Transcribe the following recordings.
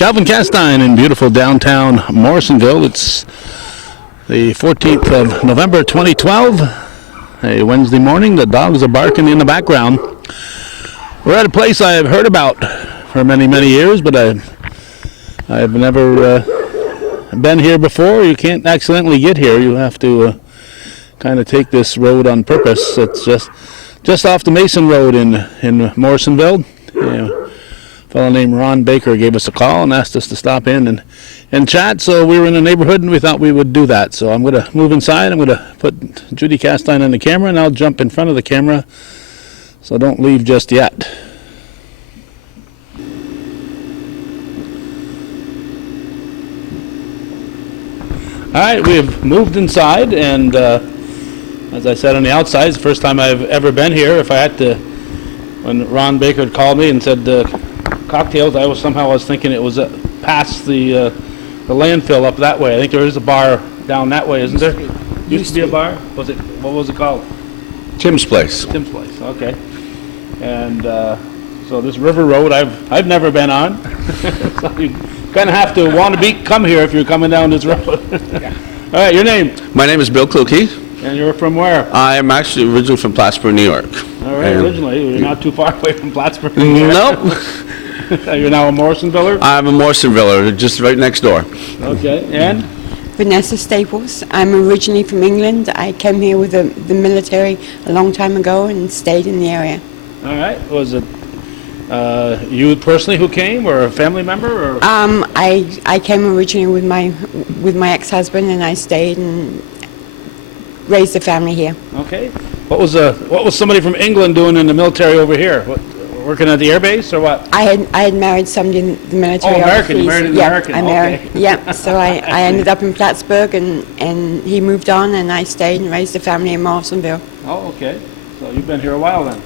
Calvin Castine in beautiful downtown Morrisonville. It's the 14th of November 2012, a Wednesday morning. The dogs are barking in the background. We're at a place I have heard about for many, many years, but I've never been here before. You can't accidentally get here. You have to kind of take this road on purpose. It's just off the Mason Road in Morrisonville. A fellow named Ron Baker gave us a call and asked us to stop in and chat. So we were in the neighborhood and we thought we would do that. So I'm going to move inside. I'm going to put Judy Castine on the camera, and I'll jump in front of the camera. So don't leave just yet. All right, we have moved inside, and as I said on the outside, it's the first time I've ever been here. If I had to, when Ron Baker called me and said cocktails, I was thinking it was past the landfill up that way. I think there is a bar down that way, isn't there? Used to be a bar. What was it called? Tim's Place. Tim's Place. Okay. And so this River Road, I've never been on. So you kind of have to want to come here if you're coming down this road. Yeah. All right, your name? My name is Bill Kluke. And you're from where? I'm actually originally from Plattsburgh, New York. All right, originally. You're not too far away from Plattsburgh, New York. Nope. You're now a Morrisonviller? I'm a Morrisonviller, just right next door. Okay, and? Vanessa Staples. I'm originally from England. I came here with the military a long time ago and stayed in the area. All right. Was it you personally who came, or a family member? Or? I came originally with my ex-husband, and I stayed and raised a family here. Okay. What was somebody from England doing in the military over here? Working at the air base, or what? I had married somebody in the military. Oh, American. You married an American. I married. Okay. Yeah. So I ended up in Plattsburgh, and he moved on, and I stayed and raised a family in Morrisonville. Oh, okay. So you've been here a while then?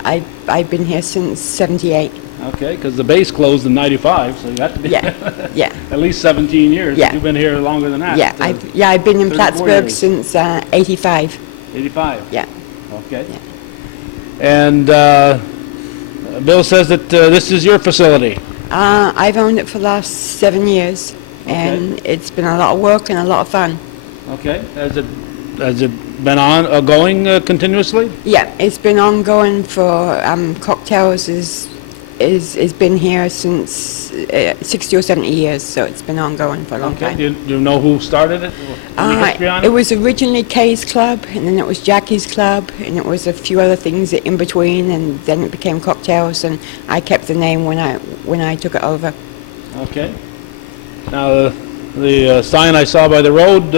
I've been here since '78. Okay, because the base closed in '95, so you have to be yeah. at least 17 years. Yeah. You've been here longer than that. Yeah, I've been in Plattsburgh since '85. 85. Yeah. Okay. Yeah. And Bill says that this is your facility. I've owned it for the last 7 years, and it's been a lot of work and a lot of fun. Okay. Has it been going continuously? Yeah, it's been ongoing for cocktails is been here since 60 or 70 years, so it's been ongoing for a long time. Do you know who started it? Any history on it? It was originally Kay's Club, and then it was Jackie's Club, and it was a few other things in between, and then it became cocktails, and I kept the name when I took it over. Okay. Now the sign I saw by the road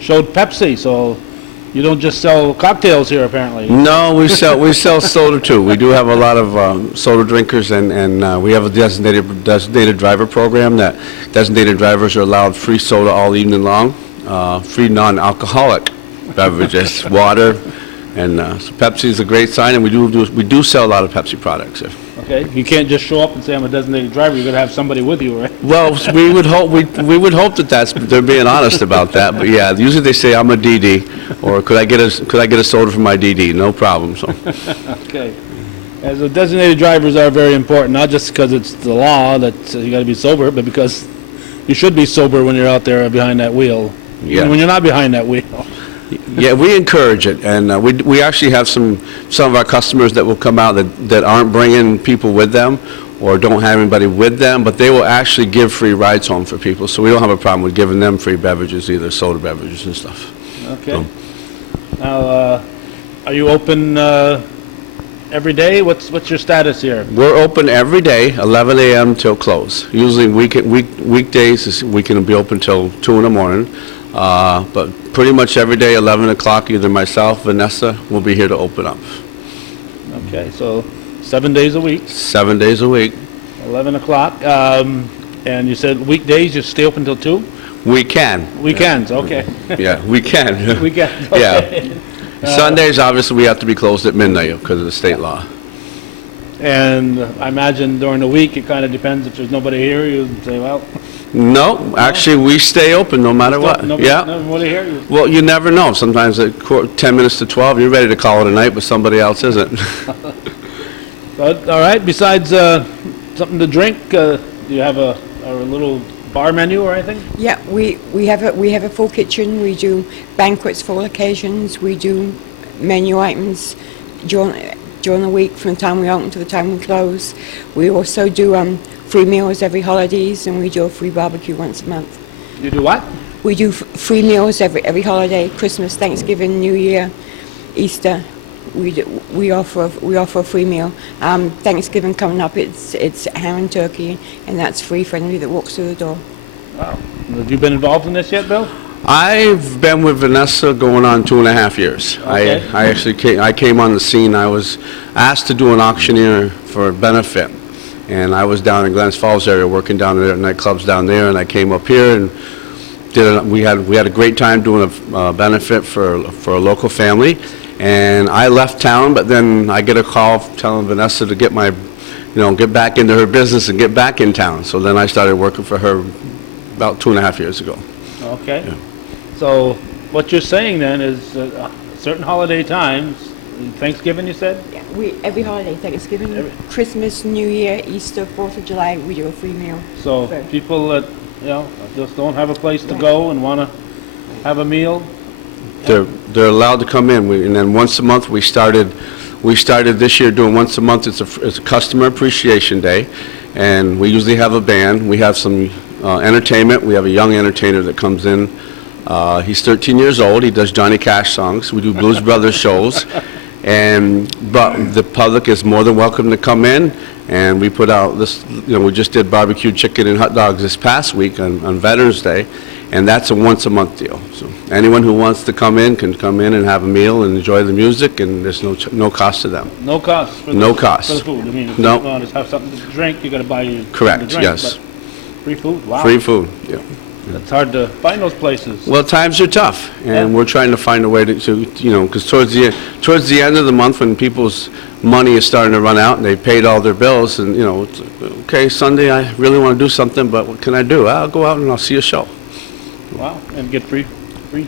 showed Pepsi, so you don't just sell cocktails here, apparently. No, we sell soda too. We do have a lot of soda drinkers, and we have a designated driver program that designated drivers are allowed free soda all evening long, free non-alcoholic beverages, water, and so Pepsi is a great sign, and we do sell a lot of Pepsi products here. Okay, you can't just show up and say I'm a designated driver. You're going to have somebody with you, right? Well, we would hope that they're being honest about that. But yeah, usually they say I'm a DD, or could I get a soda from my DD? No problem. So. Okay. As the designated drivers are very important, not just because it's the law that you got to be sober, but because you should be sober when you're out there behind that wheel. Yeah. Even when you're not behind that wheel. Yeah, we encourage it, and we actually have some of our customers that will come out that aren't bringing people with them or don't have anybody with them, but they will actually give free rides home for people, so we don't have a problem with giving them free beverages either, soda beverages and stuff. Okay. Now, are you open every day? What's your status here? We're open every day, 11 a.m. till close. Usually weekdays we can be open till 2 in the morning. But pretty much every day, 11 o'clock, either myself, Vanessa, will be here to open up. Okay, so 7 days a week. 7 days a week. 11 o'clock. And you said weekdays you stay open till 2? We can. Weekends, okay. Yeah, we can. Weekends, okay. Yeah. Sundays, obviously, we have to be closed at midnight because of the state law. And I imagine during the week, it kind of depends. If there's nobody here, you say, well... No, actually, we stay open no matter what. Nobody here? Well, you never know. Sometimes at 10 minutes to 12, you're ready to call it a night, but somebody else isn't. But, all right, besides something to drink, do you have a or a little bar menu or anything? Yeah, we have a full kitchen. We do banquets for all occasions. We do menu items during the week from the time we open to the time we close. We also do free meals every holidays, and we do a free barbecue once a month. You do what? We do free meals every holiday: Christmas, Thanksgiving, New Year, Easter. We offer a free meal. Thanksgiving coming up, it's ham and turkey, and that's free for anybody that walks through the door. Wow. Have you been involved in this yet, Bill? I've been with Vanessa going on 2.5 years. Okay. I actually came on the scene. I was asked to do an auctioneer for a benefit, and I was down in Glens Falls area working down there at nightclubs down there, and I came up here and we had a great time doing a benefit for a local family. And I left town, but then I get a call telling Vanessa to get back into her business and get back in town. So then I started working for her about 2.5 years ago. Okay. Yeah. So what you're saying then is certain holiday times, Thanksgiving you said? Yeah, every holiday, Thanksgiving, Christmas, New Year, Easter, 4th of July, we do a free meal. So for- people that, just don't have a place to go and want to have a meal, They're allowed to come in, and then once a month we started this year doing once a month. It's a customer appreciation day, and we usually have a band. We have some entertainment. We have a young entertainer that comes in. He's 13 years old. He does Johnny Cash songs. We do Blues Brothers shows, but the public is more than welcome to come in. And we put out this. We just did barbecue chicken and hot dogs this past week on Veterans Day. And that's a once-a-month deal. So anyone who wants to come in can come in and have a meal and enjoy the music, and there's no cost to them. no cost for the, No cost. for the food. I mean, if No. you want to have something to drink, you got to buy something Correct, to drink. yes. But free food, wow. Free food, yeah. It's hard to find those places. Well, times are tough, and Yeah. we're trying to find a way to because towards the end of the month when people's money is starting to run out and they paid all their bills, and it's, okay, Sunday I really want to do something, but what can I do? I'll go out and I'll see a show. Wow, and get free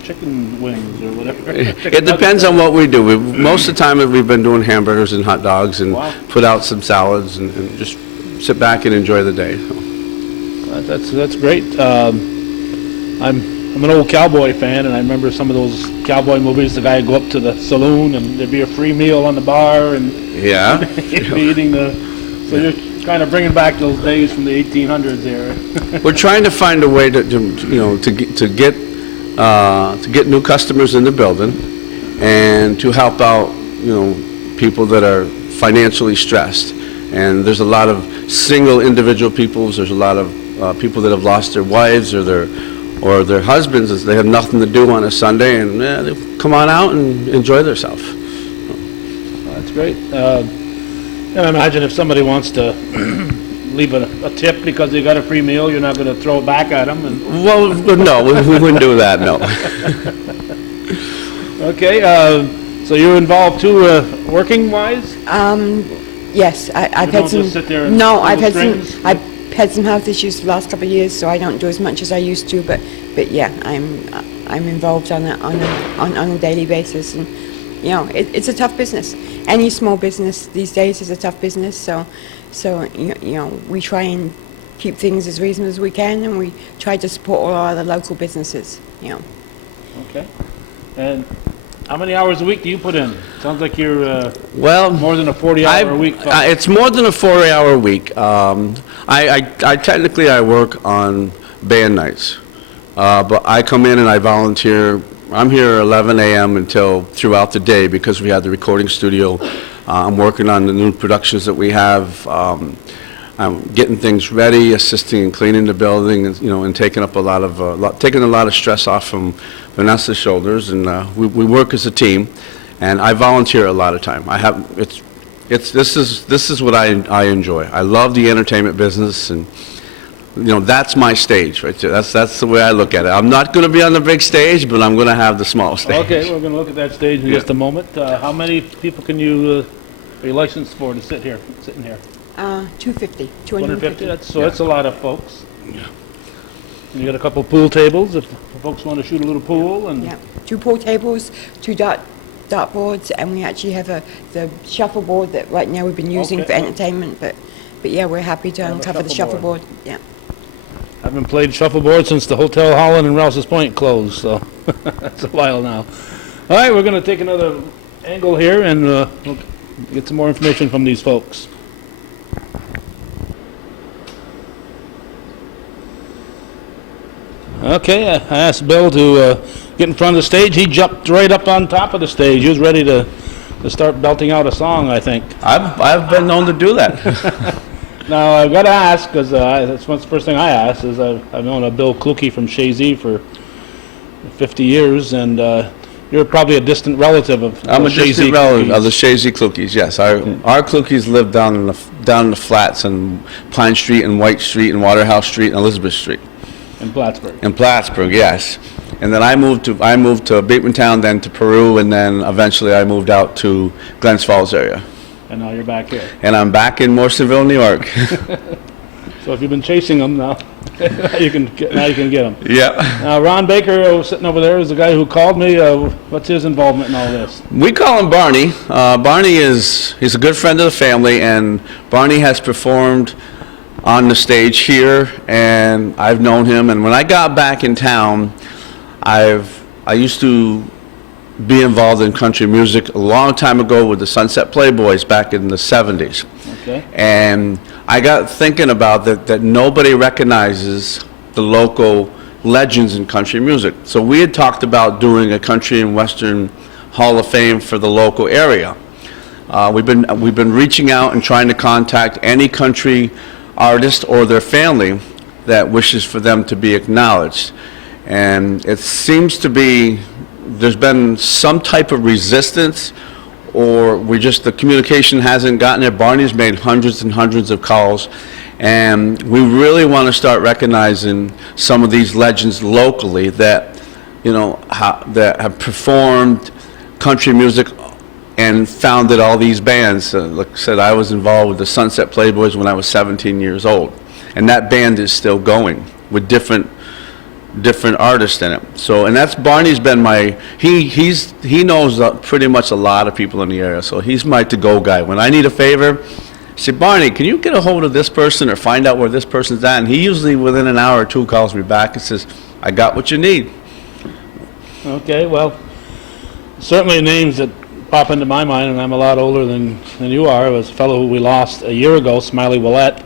chicken wings or whatever. It depends on what we do. Most of the time we've been doing hamburgers and hot dogs and Wow. put out some salads and just sit back and enjoy the day. So. That's great. I'm an old cowboy fan, and I remember some of those cowboy movies. The guy would go up to the saloon, and there'd be a free meal on the bar, and Yeah. he'd be eating So you're kind of bringing back those days from the 1800s there. We're trying to find a way to get new customers in the building and to help out, people that are financially stressed. And there's a lot of single individual people. There's a lot of people that have lost their wives or their husbands. As they have nothing to do on a Sunday, and they come on out and enjoy themselves. That's great. And I imagine if somebody wants to leave a tip because they got a free meal, you're not going to throw it back at them. Well, no, we wouldn't do that, no. Okay, so you're involved too, working-wise? Yes, I've You had don't some. just sit there and No, pull I've had strings? some. I've had some health issues the last couple of years, so I don't do as much as I used to. But yeah, I'm involved on a daily basis, and it's a tough business. Any small business these days is a tough business. So we try and keep things as reasonable as we can, and we try to support all our other local businesses. Okay. And how many hours a week do you put in? Sounds like you're Well, more than a 40-hour a week. it's more than a 4-hour week. I technically I work on band nights, but I come in and I volunteer. I'm here 11 a.m. until throughout the day because we have the recording studio. I'm working on the new productions that we have. I'm getting things ready, assisting and cleaning the building, and taking up a lot of stress off from Vanessa's shoulders. And we work as a team, and I volunteer a lot of time. This is what I enjoy. I love the entertainment business, and that's my stage right there. That's the way I look at it. I'm not going to be on the big stage, but I'm going to have the small stage. Okay, we're going to look at that stage in just a moment. How many people can you are you licensed for to sit in here? 250. 250. That's a lot of folks. Yeah. And you got a couple pool tables if folks want to shoot a little pool, and Yeah, 2 pool tables, 2 dartboards, and we actually have the shuffleboard that right now we've been using Okay. for entertainment. But yeah, we're happy to Have a uncover the shuffleboard. shuffleboard. Yeah. I've been playing shuffleboard since the Hotel Holland in Rouse's Point closed, so that's a while now. All right, we're going to take another angle here and we'll get some more information from these folks. Okay, I asked Bill to get in front of the stage. He jumped right up on top of the stage. He was ready to start belting out a song, I think. I've been known to do that. Now, I've got to ask, because that's the first thing I asked, is I've known a Bill Kluge from Shazy for 50 years, and you're probably a distant relative of I'm a distant relative Kluges. of the Shazy Kluges, yes. Our Kluges live down in the flats on Pine Street and White Street and Waterhouse Street and Elizabeth Street. In Plattsburgh. In Plattsburgh, yes. And then I moved to Batemantown, then to Peru, and then eventually I moved out to Glens Falls area. And now you're back here. And I'm back in Morrisonville, New York. So if you've been chasing them now, you can get them. Yeah. Now, Ron Baker, sitting over there, is the guy who called me. What's his involvement in all this? We call him Barney. He's a good friend of the family, and Barney has performed on the stage here, and I've known him. And when I got back in town, I used to be involved in country music a long time ago with the Sunset Playboys back in the 70s. Okay. And I got thinking about that nobody recognizes the local legends in country music. So we had talked about doing a country and western Hall of Fame for the local area. We've been reaching out and trying to contact any country artist or their family that wishes for them to be acknowledged. And it seems to be there's been some type of resistance, or the communication hasn't gotten there. Barney's made hundreds and hundreds of calls, and we really want to start recognizing some of these legends locally that, that have performed country music and founded all these bands. Like I said, I was involved with the Sunset Playboys when I was 17 years old, and that band is still going with different artists in it. So, and that's Barney's been he knows pretty much a lot of people in the area, so he's my to-go guy. When I need a favor, I say, Barney, can you get a hold of this person or find out where this person's at? And he usually within an hour or two calls me back and says, I got what you need. Okay, well, certainly names that pop into my mind, and I'm a lot older than you are, was a fellow who we lost a year ago, Smiley Willette,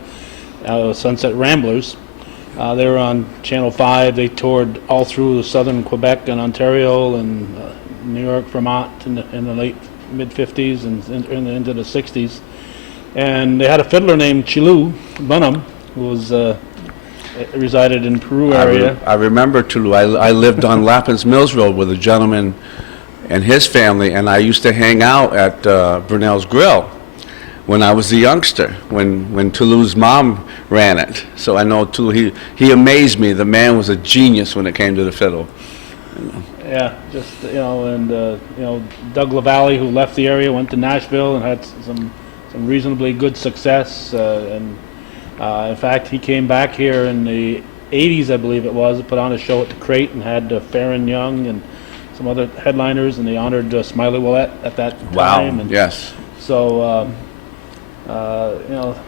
Sunset Ramblers. They were on Channel 5. They toured all through southern Quebec and Ontario and New York, Vermont in the late mid-50s and into the 60s. And they had a fiddler named Chilou Bunham, who was resided in Peru area. I remember Chilou. I lived on Lappin's Mills Road with a gentleman and his family, and I used to hang out at Brunel's Grill when I was a youngster, when Toulou's mom ran it. So I know Toulouse, he amazed me. The man was a genius when it came to the fiddle. Yeah, just, and, Doug LaValle, who left the area, went to Nashville and had some reasonably good success. In fact, he came back here in the 80s, I believe it was, put on a show at the Crate and had Farron Young and some other headliners, and they honored Smiley Willette at that time. Wow, And yes. so,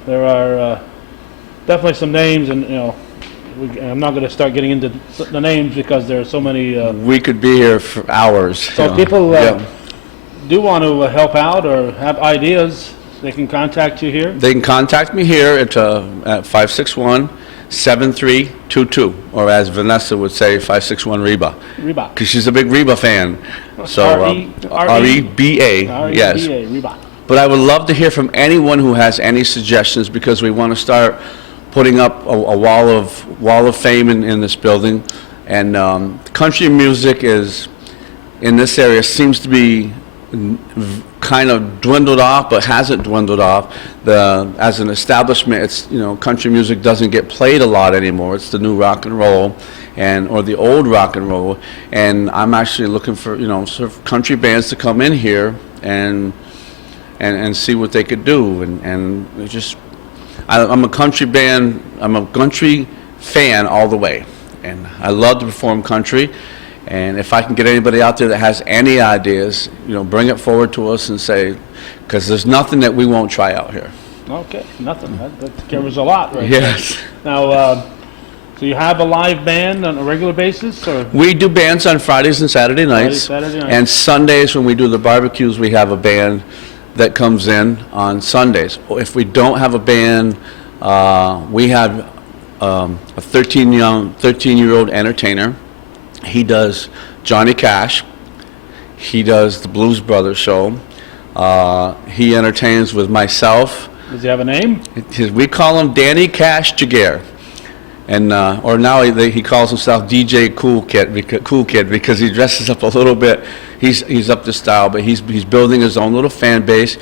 there are definitely some names, and I'm not going to start getting into the names because there are so many. We could be here for hours. So if people do want to help out or have ideas, they can contact you here. They can contact me here at 561-7322, or as Vanessa would say, 561 Reba. Reba. Because she's a big Reba fan. So R-E-B-A, yes. Reba. But I would love to hear from anyone who has any suggestions, because we want to start putting up a wall of fame in this building. And country music is, in this area, seems to be kind of dwindled off, but hasn't dwindled off. As an establishment, it's, country music doesn't get played a lot anymore. It's the new rock and roll, or the old rock and roll. And I'm actually looking for, sort of country bands to come in here and see what they could do, and I'm a country band. I'm a country fan all the way, and I love to perform country. And if I can get anybody out there that has any ideas, bring it forward to us and say, because there's nothing that we won't try out here. Okay, nothing. That covers a lot, right? Yes. Now, So you have a live band on a regular basis, or? We do bands on Fridays and Saturday nights. Saturday nights. And Sundays, when we do the barbecues, we have a band that comes in on Sundays. If we don't have a band, we have a 13-year-old entertainer. He does Johnny Cash. He does the Blues Brothers show. He entertains with myself. Does he have a name? We call him Danny Cash Jaguar. And or now he calls himself DJ Cool Kid because he dresses up a little bit. He's up to style, but he's building his own little fan base.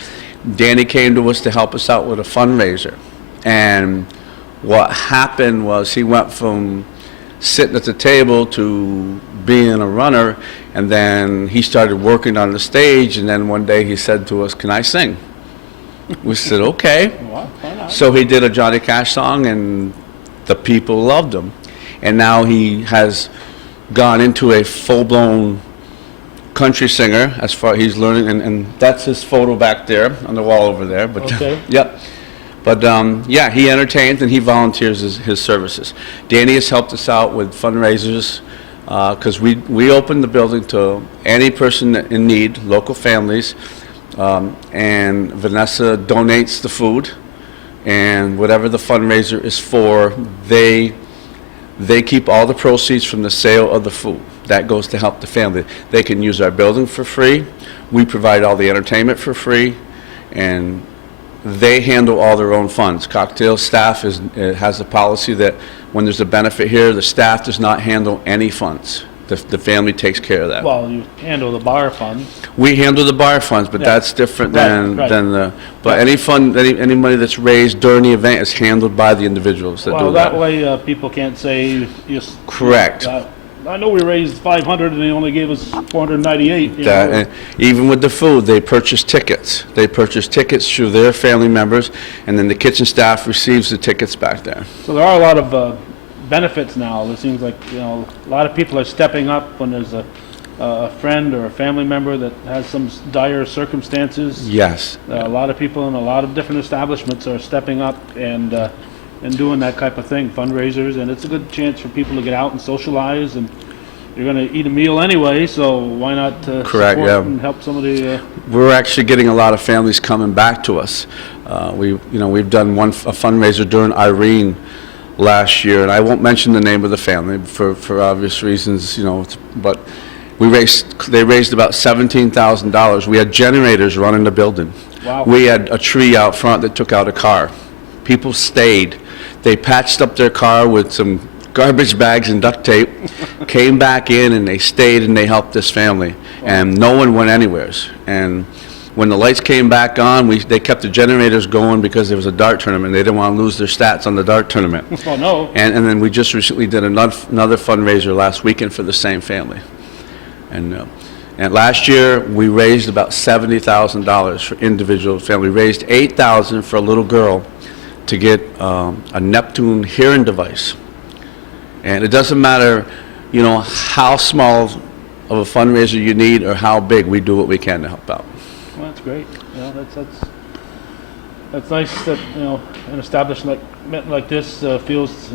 Danny came to us to help us out with a fundraiser, and what happened was he went from sitting at the table to being a runner, and then he started working on the stage. And then one day he said to us, "Can I sing?" We said, "Okay." Well, why not? So he did a Johnny Cash song, and the people loved him. And now he has gone into a full-blown country singer as far he's learning, and that's his photo back there on the wall over there. But Okay. yep. But yeah, he entertains and he volunteers his services. Danny has helped us out with fundraisers because we open the building to any person in need, local families, and Vanessa donates the food. And whatever the fundraiser is for, they keep all the proceeds from the sale of the food. That goes to help the family. They can use our building for free. We provide all the entertainment for free, and they handle all their own funds. Cocktail staff has a policy that when there's a benefit here, the staff does not handle any funds. The family takes care of that. Well, you handle the bar funds. We handle the bar funds, but Yeah. that's different Right. than the, but any fund, any money that's raised during the event is handled by the individuals that Well, do that that. way people can't say, yes. Correct. I know we raised 500 and they only gave us 498. You That, know. and even with the food, they purchase tickets. They purchase tickets through their family members, and then the kitchen staff receives the tickets back there. So there are a lot of benefits now. It seems like, you know, a lot of people are stepping up when there's a friend or a family member that has some dire circumstances. Yes. A lot of people in a lot of different establishments are stepping up and doing that type of thing, fundraisers, and it's a good chance for people to get out and socialize, and you're going to eat a meal anyway, so why not Correct, support yeah. and help some of the... We're actually getting a lot of families coming back to us. We've done a fundraiser during Irene last year, and I won't mention the name of the family for obvious reasons, but they raised about $17,000. We had generators running the building. Wow. We had a tree out front that took out a car. People stayed. They patched up their car with some garbage bags and duct tape, came back in, and they stayed and they helped this family. And no one went anywheres. And when the lights came back on, they kept the generators going because there was a dart tournament. They didn't want to lose their stats on the dart tournament. Oh, no. And then we just recently did another fundraiser last weekend for the same family. And last year, we raised about $70,000 for individual family. We raised $8,000 for a little girl to get a Neptune hearing device. And it doesn't matter, how small of a fundraiser you need or how big, we do what we can to help out. Well, that's great. That's nice that, an establishment like this feels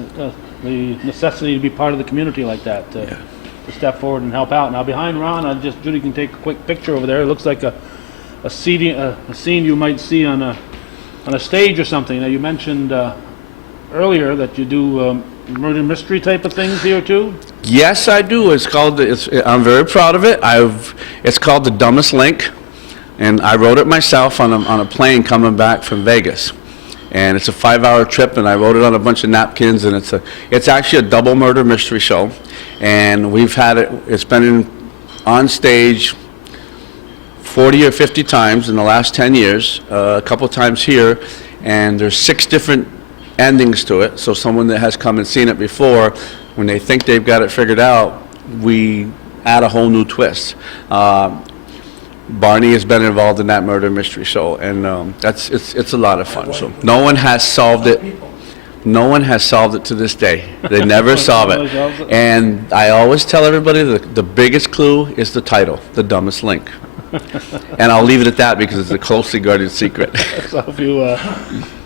the necessity to be part of the community like that, to step forward and help out. Now, behind Ron, Judy can take a quick picture over there. It looks like a scene you might see on a stage or something. Now, you mentioned earlier that you do murder mystery type of things here too. Yes, I do. I'm very proud of it. It's called The Dumbest Link, and I wrote it myself on a plane coming back from Vegas. And it's a 5-hour trip, and I wrote it on a bunch of napkins, and it's actually a double murder mystery show. And it's been on stage 40 or 50 times in the last 10 years, a couple times here, and there's 6 different endings to it. So someone that has come and seen it before, when they think they've got it figured out, we add a whole new twist. Barney has been involved in that murder mystery show, and it's a lot of fun. So no one has solved it. No one has solved it to this day. They never solve it. And I always tell everybody the biggest clue is the title, The Dumbest Link. And I'll leave it at that because it's a closely guarded secret. So if you're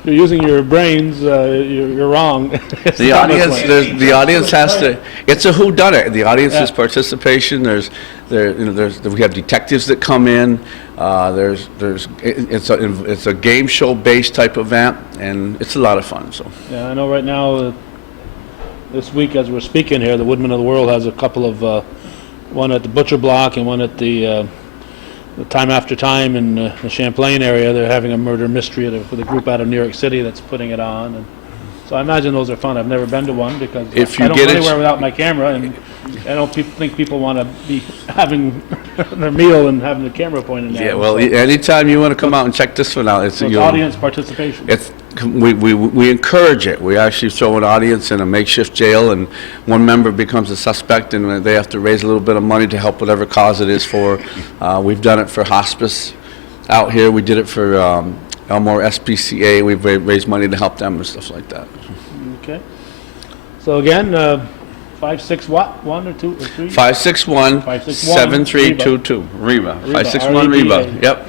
using your brains, you're wrong. It's The not this audience, way. the audience has to. It's a whodunit. The audience's Yeah. participation. We have detectives that come in. It's a game show based type event, and it's a lot of fun. So Yeah, I know right now, this week as we're speaking here, the Woodman of the World has a couple of, one at the Butcher Block and one at the Time After Time in the Champlain area. They're having a murder mystery with a group out of New York City that's putting it on. And so I imagine those are fun. I've never been to one because If you I don't get go it- anywhere without my camera, and I don't think people want to be having their meal and having the camera pointed at yeah, them. well, So anytime you want to come out and check this one out, it's audience participation. we encourage it. We actually throw an audience in a makeshift jail, and one member becomes a suspect, and they have to raise a little bit of money to help whatever cause it is for. We've done it for hospice out here. We did it for Elmore SPCA. We've raised money to help them and stuff like that. Okay. So again, 5-6 what? 1 or 2 or 3? 561-7322. Reba. 561 R-E-B-A. Reba. Yep.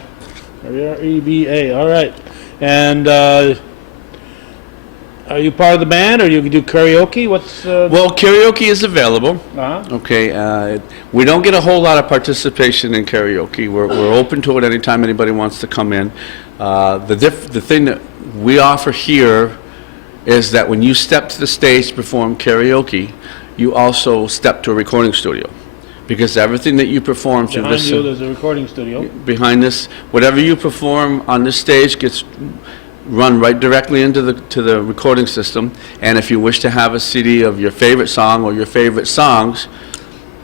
Reba. All right. And are you part of the band, or you do karaoke? What's Well, karaoke is available. uh-huh. Okay, we don't get a whole lot of participation in karaoke. We're open to it anytime anybody wants to come in. The thing that we offer here is that when you step to the stage to perform karaoke, you also step to a recording studio, because everything that you perform through Behind this you, there's a recording studio. behind this, whatever you perform on this stage gets run right directly into the recording system. And if you wish to have a CD of your favorite song or your favorite songs,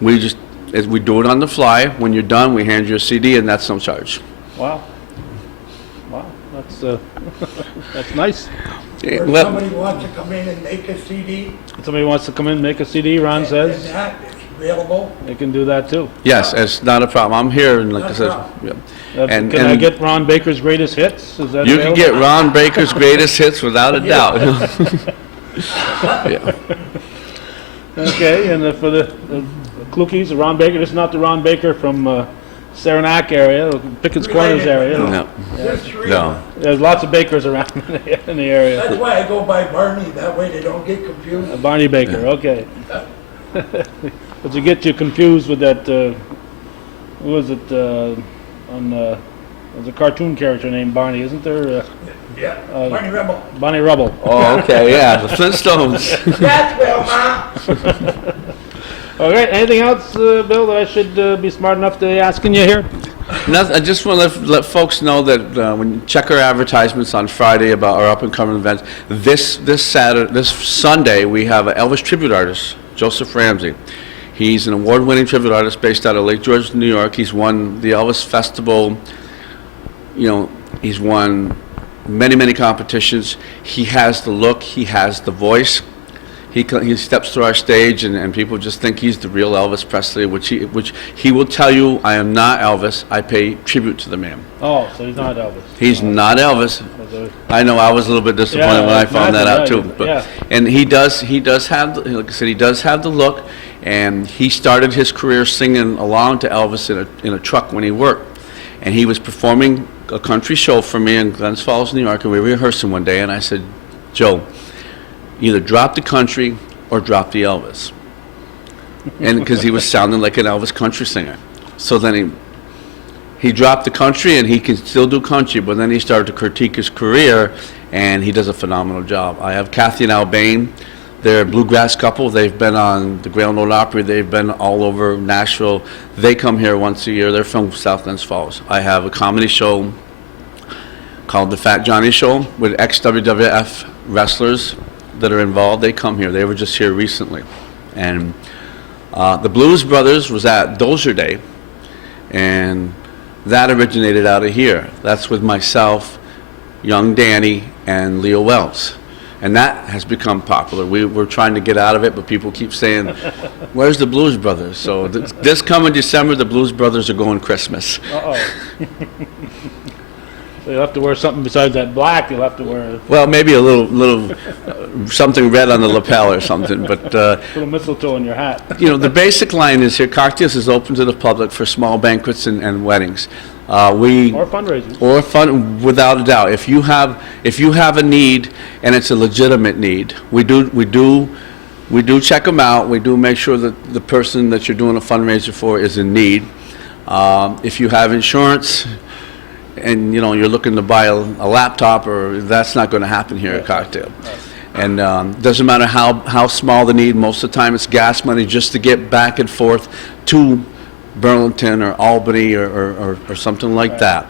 we do it on the fly. When you're done, we hand you a CD, and that's no charge. Wow. Wow. That's that's nice. Eh, Or well, somebody wants to come in and make a CD, Somebody wants to come in and make a CD, Ron and says, that is available. they can do that too. yes, it's not a problem. I'm here, and like I Not a said, problem. yeah. And- Can I and- get Ron Baker's greatest hits? Is that You can available? get Ron Baker's greatest hits without a doubt. Yeah. Okay, and for the Klukies, Ron Baker, this is not the Ron Baker from Saranac area, Pickett's Corners area. No, Just three. no. There's lots of Bakers around in the area. That's why I go by Barney, that way they don't get confused. Barney Baker, okay. But you get you confused with that, who was it, there's a cartoon character named Barney, isn't there? Yeah, Barney Rebel. Barney Rubble. Oh, okay, yeah, the Flintstones. That's well, Ma. All right, anything else, Bill, that I should be smart enough to be asking you here? I just want to let folks know that when you check our advertisements on Friday about our up-and-coming events, this Sunday, we have an Elvis tribute artist, Joseph Ramsey. He's an award-winning tribute artist based out of Lake George, New York. He's won the Elvis Festival. He's won many competitions. He has the look. He has the voice. He steps to our stage, and people just think he's the real Elvis Presley, which he will tell you, I am not Elvis. I pay tribute to the man. Oh, so he's not Elvis. He's not Elvis. So- I know, I was a little bit disappointed Yeah, when I I found that out imagine, too. yeah. And he does have, like I said, he does have the look, and he started his career singing along to Elvis in a truck when he worked. And he was performing a country show for me in Glens Falls, New York, and we were rehearsing one day, and I said, Joe, either drop the country or drop the Elvis. And because he was sounding like an Elvis country singer. So then he dropped the country, and he can still do country, but then he started to critique his career, and he does a phenomenal job. I have Kathy and Al Bain. They're a bluegrass couple. They've been on the Grand Ole Opry. They've been all over Nashville. They come here once a year. They're from South Glens Falls. I have a comedy show called The Fat Johnny Show with ex-WWF wrestlers that are involved. They come here. They were just here recently. And the Blues Brothers was at Dozier Day, and that originated out of here. That's with myself, young Danny, and Leo Wells. And that has become popular. We're trying to get out of it, but people keep saying, where's the Blues Brothers? So this coming December, the Blues Brothers are going Christmas. Uh-oh. So you'll have to wear something besides that black. You'll have to wear a Well, maybe a little something red on the lapel or something, but, little mistletoe in your hat. you know, the basic line is here, Cocktails is open to the public for small banquets and weddings. We Or fundraisers. Or fun, without a doubt. If you have a need and it's a legitimate need, we do check them out. We do make sure that the person that you're doing a fundraiser for is in need. If you have insurance and, you know, you're looking to buy a laptop, or that's not going to happen here at Cocktail. And doesn't matter how small the need. Most of the time, it's gas money just to get back and forth to Burlington or Albany or something like that.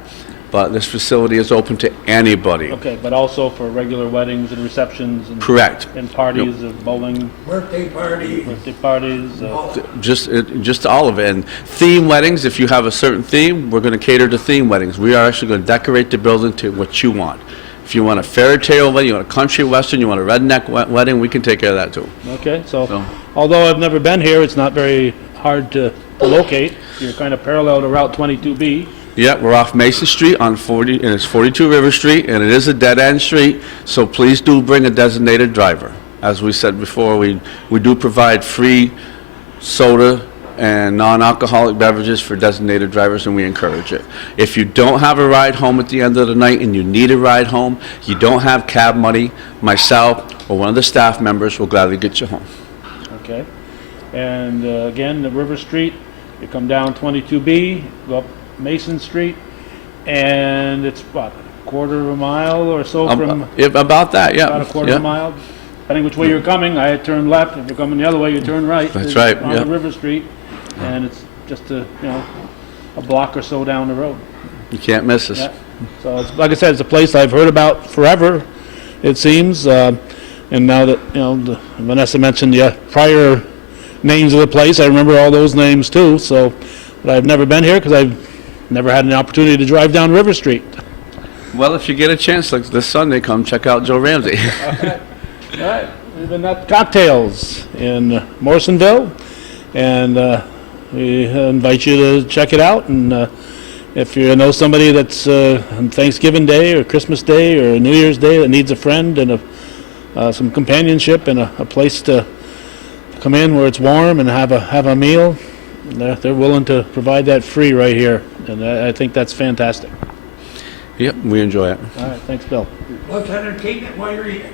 But this facility is open to anybody. Okay, but also for regular weddings and receptions and Correct. and parties of bowling, Birthday party. birthday parties. Just all of it. And theme weddings, if you have a certain theme, we're going to cater to theme weddings. We are actually going to decorate the building to what you want. If you want a fairy tale wedding, you want a country western, you want a redneck wedding, we can take care of that too. Okay, so although I've never been here, it's not very hard to locate. You're kind of parallel to Route 22B. Yeah, we're off Mason Street on 40, and it's 42 River Street, and it is a dead-end street, so please do bring a designated driver. As we said before, we do provide free soda and non-alcoholic beverages for designated drivers, and we encourage it. If you don't have a ride home at the end of the night and you need a ride home, you don't have cab money, myself or one of the staff members will gladly get you home. Okay, and again, the River Street, you come down 22B, go up Mason Street, and it's what, a quarter of a mile or so from, About that, yeah. about a quarter yeah. of a mile? Depending which way you're coming, I turn left. If you're coming the other way, you turn right. That's right, On yeah. the River Street, and it's just a block or so down the road. You can't miss us. Yeah. So it's, like I said, it's a place I've heard about forever, it seems. And now that Vanessa mentioned the prior names of the place, I remember all those names too. So, but I've never been here because I've never had an opportunity to drive down River Street. Well, if you get a chance, like this Sunday, come check out Joe Ramsey. All right, we've been at Cocktails in Morrisonville, and we invite you to check it out. And if you know somebody that's on Thanksgiving Day or Christmas Day or New Year's Day that needs a friend and some companionship and a place to come in where it's warm and have a meal, they're willing to provide that free right here, and I think that's fantastic. Yep, we enjoy it. All right, thanks, Bill. Let's entertain it while you're eating.